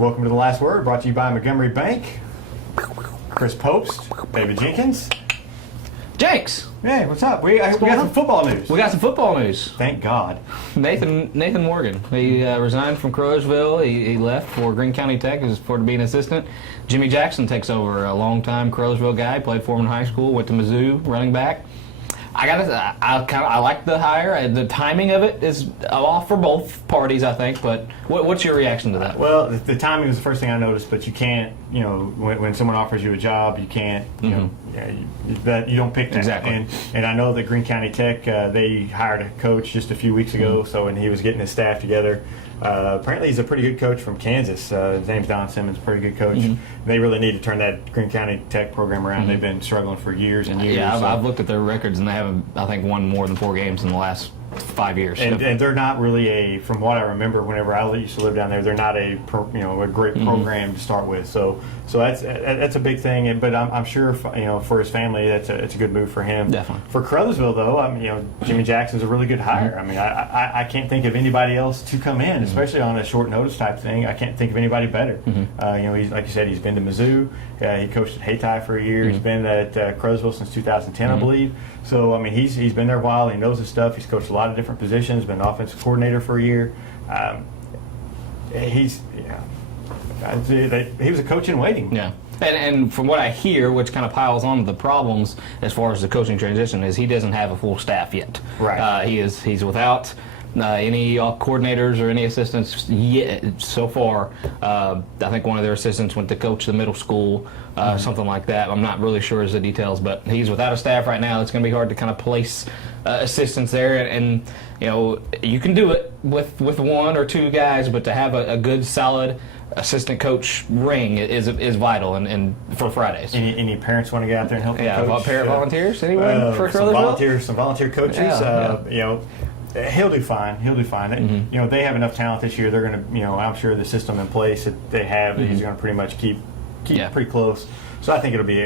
Welcome to The Last Word, brought to you by Montgomery Bank. Chris Popst, David Jenkins. Jenks! Hey, what's up? We got some football news. We got some football news. Thank God. Nathan Morgan. He resigned from Caruthersville. He left for Greene County Tech to be an assistant. Jimmy Jackson takes over, a longtime Caruthersville guy. Played for him in high school. Went to Mizzou, running back. I like the hire. The timing of it is off for both parties, I think. But what's your reaction to that? Well, the timing was the first thing I noticed. But you can't, when someone offers you a job, you can't, you don't pick that. Exactly. And I know that Greene County Tech, they hired a coach just a few weeks ago. And he was getting his staff together. Apparently, he's a pretty good coach from Kansas. His name's Don Simmons, pretty good coach. They really need to turn that Greene County Tech program around. They've been struggling for years and years. Yeah, I've looked at their records, and they haven't, I think, won more than 4 games in the last 5 years. And they're not really from what I remember, whenever I used to live down there, they're not a great program to start with. So that's a big thing. But I'm sure for his family, it's a good move for him. Definitely. For Caruthersville, though, Jimmy Jackson's a really good hire. I mean, I can't think of anybody else to come in, especially on a short notice type thing. I can't think of anybody better. He's, like you said, he's been to Mizzou. He coached at Hayti for a year. He's been at Caruthersville since 2010, I believe. So I mean, he's been there a while. He knows his stuff. He's coached a lot of different positions. Been an offensive coordinator for a year. He was a coach in waiting. Yeah. And from what I hear, which kind of piles on the problems as far as the coaching transition, is he doesn't have a full staff yet. Right. He's without any coordinators or any assistants yet so far. I think one of their assistants went to coach the middle school, something like that. I'm not really sure as the details, but he's without a staff right now. It's going to be hard to kind of place assistants there, and you can do it with 1 or 2 guys, but to have a good solid assistant coach ring is vital and for Fridays. Any parents want to get out there and help them coach? Parent volunteers? Anyone for some volunteer coaches. He'll do fine. They have enough talent this year. They're going to, I'm sure the system in place that they have, he's going to pretty much keep pretty close. So I think it'll be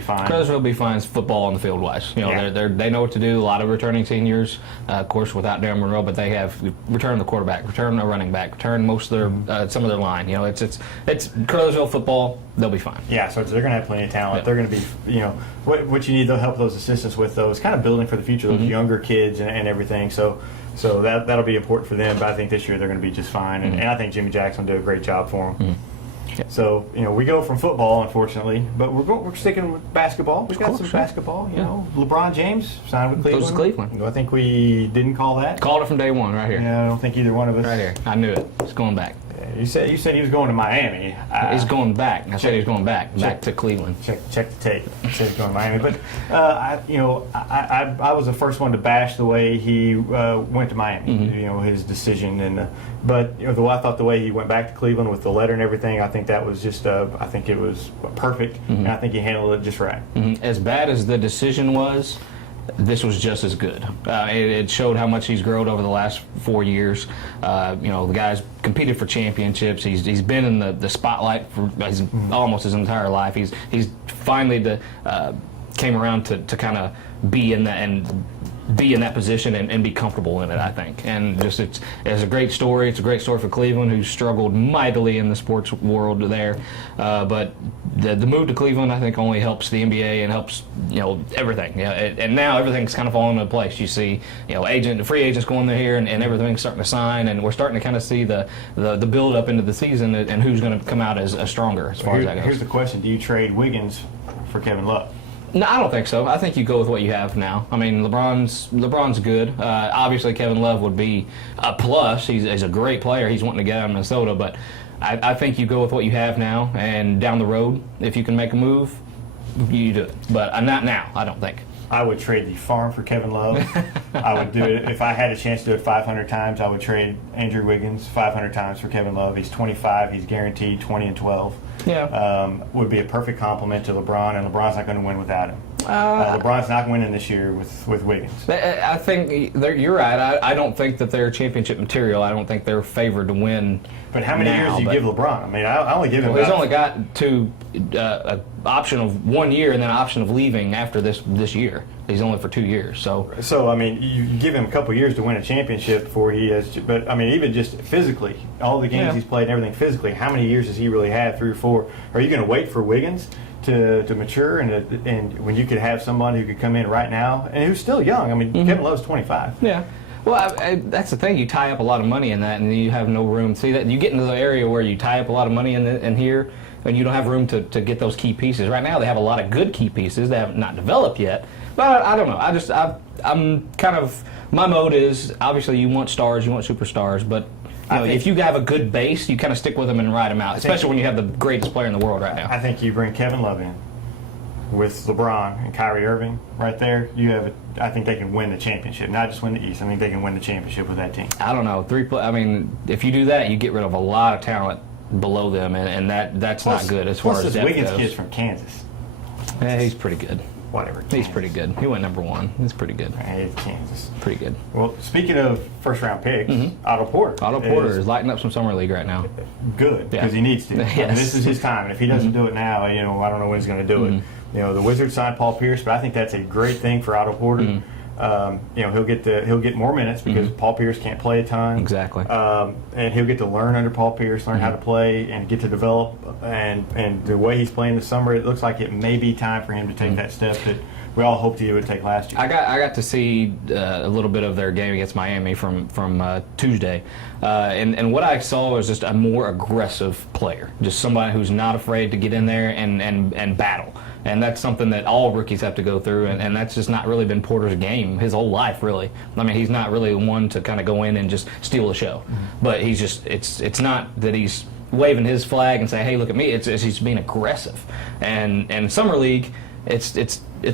fine. Caruthersville will be fine football on the field wise. They know what to do. A lot of returning seniors, of course, without Darren Monroe, but they have returned the quarterback, returned the running back, returned most of their some of their line. It's Caruthersville football. They'll be fine. Yeah, so they're going to have plenty of talent. Yeah. They're going to be, what you need to help those assistants with, though, is kind of building for the future, those younger kids and everything. So that'll be important for them. But I think this year they're going to be just fine, and I think Jimmy Jackson will do a great job for them. Yeah. So we go from football, unfortunately, but we're sticking with basketball. We've got some basketball. LeBron James signed with Cleveland. Goes to Cleveland. I think we didn't call that. Called it from day one, right here. Yeah, I don't think either one of us. Right here. I knew it. It's going back. You said he was going to Miami. He's going back. I said he was going back to Cleveland. Check the tape. He said he's going to Miami. But I was the first one to bash the way he went to Miami. His decision, but though I thought the way he went back to Cleveland with the letter and everything, I think that was just I think it was perfect, and I think he handled it just right. As bad as the decision was, this was just as good. It showed how much he's grown over the last 4 years. The guy's competed for championships. He's been in the spotlight for almost his entire life. He's finally came around to kind of be in that position and be comfortable in it, I think. And just it's a great story. It's a great story for Cleveland, who struggled mightily in the sports world there. But the move to Cleveland, I think, only helps the NBA and helps everything. And now everything's kind of falling into place. You see, free agents going there here, and everything's starting to sign, and we're starting to kind of see the build up into the season and who's going to come out as stronger as far as that goes. Here's the question: do you trade Wiggins for Kevin Love? No, I don't think so. I think you go with what you have now. I mean, LeBron's good. Obviously, Kevin Love would be a plus. He's a great player. He's wanting to get out of Minnesota, but I think you go with what you have now, and down the road, if you can make a move, you do it. But not now, I don't think. I would trade the farm for Kevin Love. I would do it if I had a chance to do it 500 times. I would trade Andrew Wiggins 500 times for Kevin Love. He's 25. He's guaranteed 20 and 12. Yeah. Would be a perfect complement to LeBron, and LeBron's not going to win without him. LeBron's not winning this year with Wiggins. I think you're right. I don't think that they're championship material. I don't think they're favored to win. But how many years do you give LeBron? I mean, I only give him. Well, he's only got an option of 1 year and then an option of leaving after this year. He's only for 2 years. So I mean, you give him a couple years to win a championship before he has. But I mean, even just physically, all the games he's played and everything physically, how many years does he really have? 3 or 4? Are you going to wait for Wiggins to mature and when you could have somebody who could come in right now and who's still young? I mean, Kevin Love's 25. Yeah. Well, that's the thing. You tie up a lot of money in that, and you have no room. See that you get into the area where you tie up a lot of money in here, and you don't have room to get those key pieces. Right now, they have a lot of good key pieces that have not developed yet. But I don't know. I'm kind of, my mode is obviously you want stars, you want superstars, but if you have a good base, you kind of stick with them and ride them out. Especially when you have the greatest player in the world right now. I think you bring Kevin Love in with LeBron and Kyrie Irving right there. I think they can win the championship, not just win the East. I think they can win the championship with that team. I don't know. I mean, if you do that, you get rid of a lot of talent below them, and that's not good as far as depth Wiggins goes. kid's from Kansas. Yeah, he's pretty good. Whatever. He's pretty good. He went #1. He's pretty good. It's Kansas. Pretty good. Well, speaking of first-round picks, Otto Porter. Otto Porter is lighting up some summer league right now. Good, because he needs to. Yes. I mean, this is his time, and if he doesn't do it now, I don't know when he's going to do it. The Wizards signed Paul Pierce, but I think that's a great thing for Otto Porter. He'll get more minutes because Paul Pierce can't play a ton. Exactly. And he'll get to learn under Paul Pierce, learn how to play, and get to develop. And the way he's playing this summer, it looks like it may be time for him to take that step that we all hoped he would take last year. I got to see a little bit of their game against Miami from Tuesday, and what I saw was just a more aggressive player, just somebody who's not afraid to get in there and battle. And that's something that all rookies have to go through, and that's just not really been Porter's game his whole life, really. I mean, he's not really one to kind of go in and just steal the show. But he's just, it's not that he's waving his flag and say, hey, look at me. It's he's being aggressive. And Summer League, it's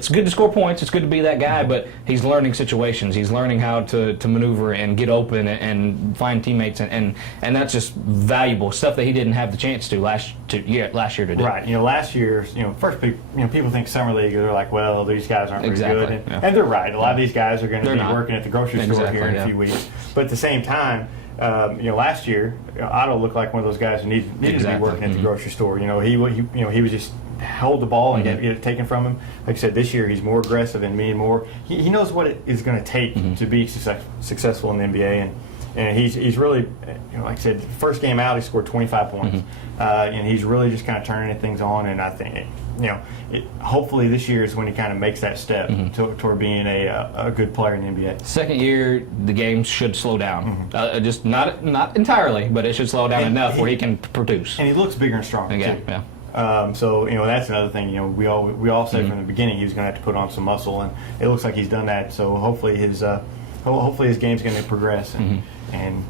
good to score points. It's good to be that guy, but he's learning situations. He's learning how to maneuver and get open and find teammates, and that's just valuable stuff that he didn't have the chance to last year to do. Right. Last year, first people think Summer League, they're like, well, these guys aren't very good, and they're right. A lot of these guys are going to be working at the grocery store here in a few weeks. But at the same time, last year, Otto looked like one of those guys who needed to be working at the grocery store. He was just hold the ball and get it taken from him. Like I said, this year he's more aggressive and being more. He knows what it is going to take to be successful in the NBA, and he's really, like I said, first game out he scored 25 points, and he's really just kind of turning things on. And I think hopefully this year is when he kind of makes that step toward being a good player in the NBA. Second year, the game should slow down, just not entirely, but it should slow down enough where he can produce. And he looks bigger and stronger too. Yeah. So that's another thing. We all said from the beginning he was going to have to put on some muscle, and it looks like he's done that. So hopefully his game's going to progress and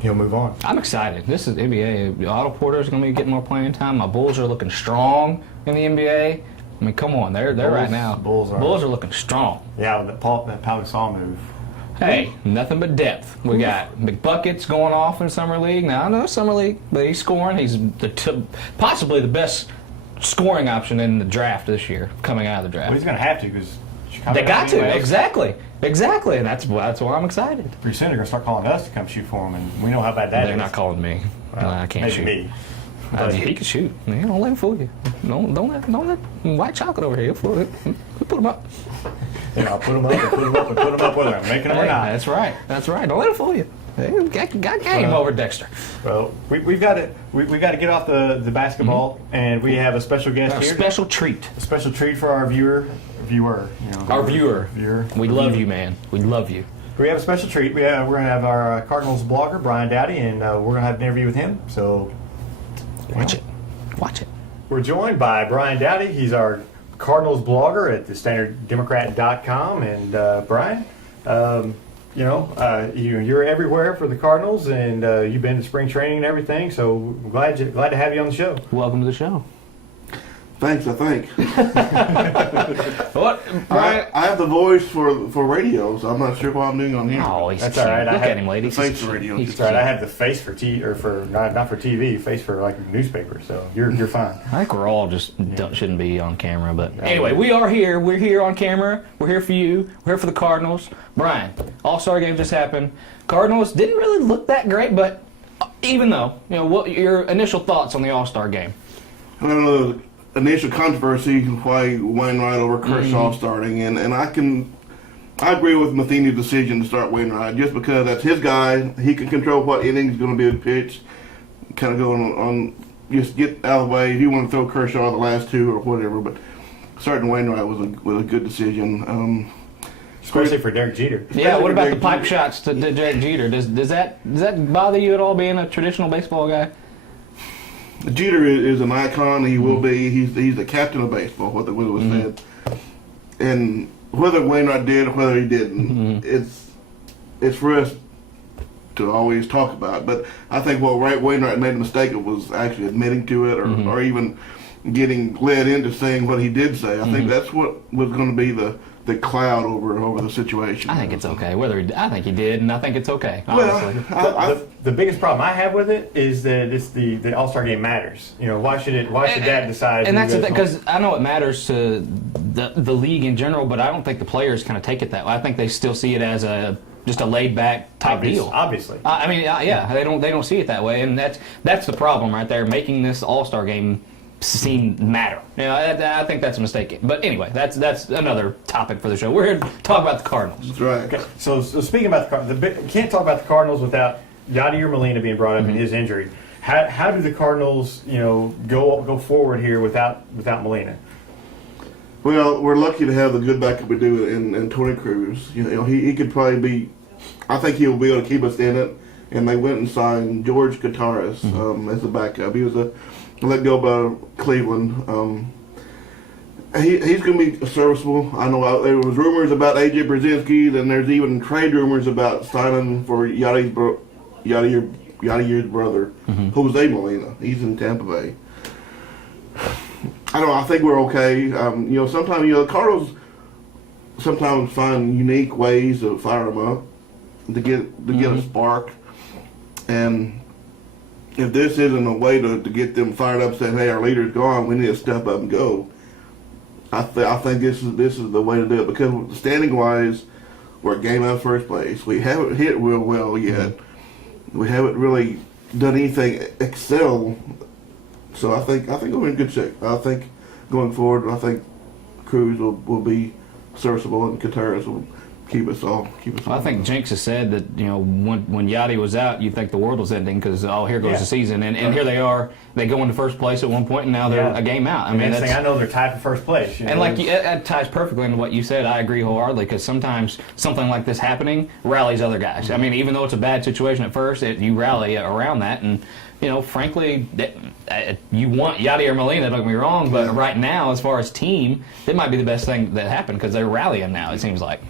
he'll move on. I'm excited. This is NBA. Otto Porter is going to be getting more playing time. My Bulls are looking strong in the NBA. I mean, come on, they're right now. Bulls are looking strong. Yeah, that Pau Gasol move. Hey, nothing but depth. We got McBuckets going off in Summer League. Now, I know Summer League, but he's scoring. He's possibly the best scoring option in the draft this year, coming out of the draft. Well, he's going to have to because they got to. Exactly, and that's why I'm excited. Pretty soon they're going to start calling us to come shoot for him, and we know how bad that is. They're not calling me. I can't shoot. Me. He can shoot. Man, don't let him fool you. Don't let white chocolate over here. He'll fool you. We'll put him up. I'll put him up and put him up and put him up whether I'm making them or not. That's right. Don't let him fool you. Hey, got game over Dexter. Well, we've got to get off the basketball, and we have a special guest here. A special treat. A special treat for our viewer. Our viewer. We love you, man. We love you. We have a special treat. We're going to have our Cardinals blogger, Brian Dowdy, and we're going to have an interview with him. So watch it. We're joined by Brian Dowdy. He's our Cardinals blogger at thestandarddemocrat.com. And Brian, you're everywhere for the Cardinals, and you've been to spring training and everything. So glad to have you on the show. Welcome to the show. Thanks, I think. What, Brian? I have the voice for radio, so I'm not sure what I'm doing on here. Oh, he's That's cute. all right. Look at him, ladies. Face for radio. He's That's right. I have the face for not for TV, face for like newspaper. So you're fine. I think we're all just shouldn't be on camera, but anyway, we are here. We're here on camera. We're here for you. We're here for the Cardinals. Brian, All-Star game just happened. Cardinals didn't really look that great, but even though, what your initial thoughts on the All-Star game? I don't know, the initial controversy why Wainwright over Kershaw starting, and I agree with Matheny's decision to start Wainwright just because that's his guy. He can control what innings going to be pitched. Kind of going on, just get out of the way. If you want to throw Kershaw the last two or whatever, but starting Wainwright was a good decision. Especially for Derek Jeter. Yeah, what about the Derek pipe Jeter. shots to Derek Jeter? Does that bother you at all, being a traditional baseball guy? Jeter is an icon. He will be. He's the captain of baseball. What it was said, and whether Wainwright did or whether he didn't, it's for us to always talk about. But I think what Wainwright made a mistake of was actually admitting to it, or even getting led into saying what he did say. I think that's what was going to be the cloud over the situation. I think it's okay. I think he did, and I think it's okay. Honestly. Well, The biggest problem I have with it is that the All-Star game matters. Why should that decide? And who that's the goes thing, home? because I know it matters to the league in general, but I don't think the players kind of take it that way. I think they still see it as just a laid back type deal. Obviously. They don't see it that way, and that's the problem right there, making this All-Star game seem matter. I think that's a mistake. But anyway, that's another topic for the show. We're here to talk about the Cardinals. that's right. Okay. So speaking about the Cardinals, can't talk about the Cardinals without Yadier Molina being brought up in his injury. How do the Cardinals, go forward here without Molina? Well, we're lucky to have the good backup we do in Tony Cruz. He could probably be. I think he'll be able to keep us in it. And they went and signed George Gutierrez as the backup. He was let go by Cleveland. He's going to be serviceable. I know there was rumors about A.J. Brzezinski, and there's even trade rumors about signing for Yadier's brother, Jose Molina. He's in Tampa Bay. I don't know. I think we're okay. Sometimes the Cardinals sometimes find unique ways to fire them up to get a spark, and if this isn't a way to get them fired up, saying, "Hey, our leader's gone. We need to step up and go." I think this is the way to do it, because standing wise, we're a game out of first place. We haven't hit real well yet. We haven't really done anything excel. So I think we're in good shape. I think going forward, I think Cruz will be serviceable, and Gutierrez will keep us all. I think Jinx has said that when Yachty was out, you'd think the world was ending because here goes the season, and here they are. They go into first place at one point, and now they're a game out. I mean, I know they're tied for first place. And that ties perfectly into what you said. I agree wholeheartedly, because sometimes something like this happening rallies other guys. I mean, even though it's a bad situation at first, you rally around that, and frankly, you want Yadier Molina, don't get me wrong, but right now, as far as team, it might be the best thing that happened because they're rallying now, it seems like.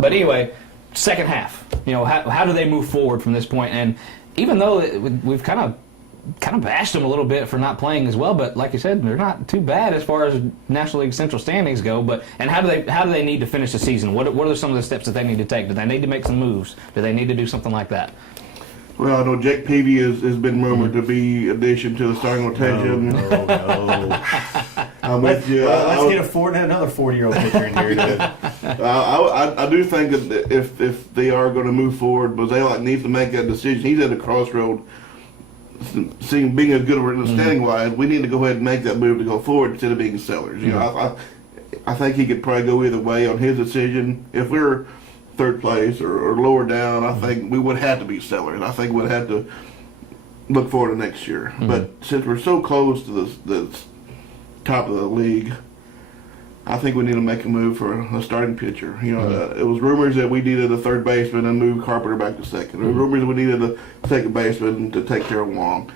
But anyway, second half, how do they move forward from this point? And even though we've kind of bashed them a little bit for not playing as well, but like you said, they're not too bad as far as National League Central standings go. And how do they need to finish the season? What are some of the steps that they need to take? Do they need to make some moves? Do they need to do something like that? Well, I know Jake Peavy has been rumored to be addition to the starting rotation. No. I'm with you. Let's get another 40-year-old pitcher in here. I do think that if they are going to move forward, Bozeliak needs to make that decision. He's at a crossroad. Being as good of standing wise, we need to go ahead and make that move to go forward instead of being sellers. I think he could probably go either way on his decision. If we're third place or lower down, I think we would have to be sellers. I think we'd have to look forward to next year. But since we're so close to the top of the league, I think we need to make a move for a starting pitcher. It was rumors that we needed a third baseman and move Carpenter back to second. There were rumors we needed a second baseman to take care of Wong.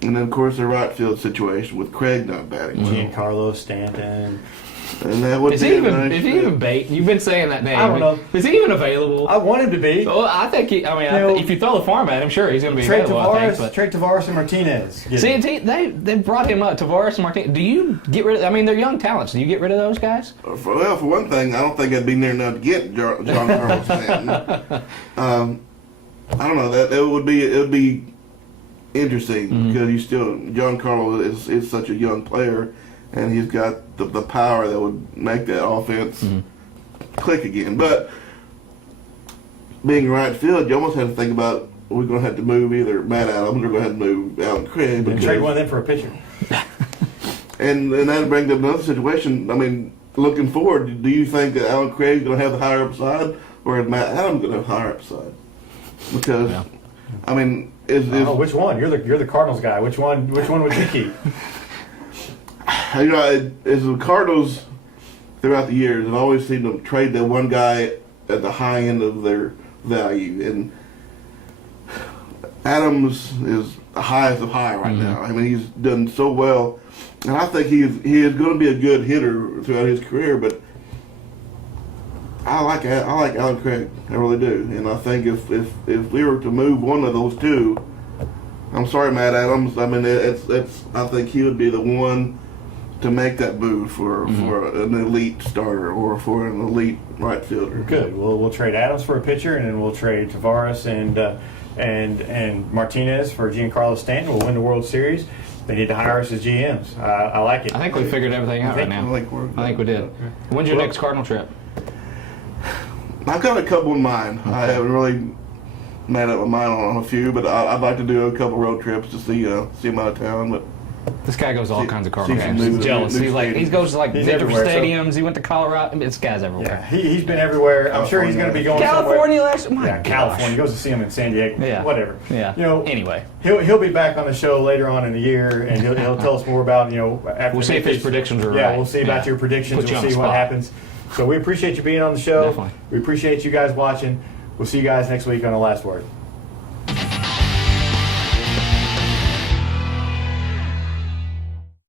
And then, of course, the right field situation with Craig not batting. Giancarlo Stanton. And that would Is be he a even? nice Is he fit. even bait? You've been saying that name. I don't know. Is he even available? I want him to be. Well, I think if you throw the farm at him, sure he's going to be Trade available. I think, but. Tavares and Martinez. See, they brought him up, Tavares and Martinez. Do you get rid of? I mean, they're young talents. Do you get rid of those guys? For one thing, I don't think I'd be near enough to get John Carlos Stanton. I don't know. It would be interesting because John Carlos is such a young player, and he's got the power that would make that offense click again. But being right field, you almost have to think about we're going to have to move either Matt Adams or we're going to have to move Alan Craig. And trade one of them for a pitcher. And that brings up another situation. I mean, looking forward, do you think that Alan Craig's going to have the higher upside, or is Matt Adams going to have higher upside? Because, I mean, which one? You're the Cardinals guy. Which one would you keep? You know, as the Cardinals throughout the years have always seemed to trade that one guy at the high end of their value, and Adams is the highest of high right now. I mean, he's done so well, and I think he is going to be a good hitter throughout his career. But I like Alan Craig, I really do, and I think if we were to move one of those two, I'm sorry, Matt Adams. I mean, I think he would be the one to make that move for an elite starter or for an elite right fielder. Good. We'll trade Adams for a pitcher, and then we'll trade Tavares and Martinez for Giancarlo Stanton. We'll win the World Series. They need to hire us as GMs. I like it. I think we figured everything out right now. I think we did. When's your next Cardinal trip? I've got a couple in mind. I haven't really made up my mind on a few, but I'd like to do a couple road trips to see them out of town. But this guy goes to all kinds of Cardinal see some games. new- He's jealous. new He goes to like He's different everywhere, so- stadiums. He went to Colorado. I mean, this guy's everywhere. Yeah, he's been everywhere. I'm sure he's going to be going California last. My Yeah, gosh. California. He goes to see him in San Diego. Yeah. Whatever. Yeah. You know. Anyway, He'll be back on the show later on in the year, and he'll tell us more about after. we'll see if his predictions are right. Yeah, we'll see about your predictions. Put you We'll on the see what spot. happens. So we appreciate you being on the show. Definitely. We appreciate you guys watching. We'll see you guys next week on The Last Word.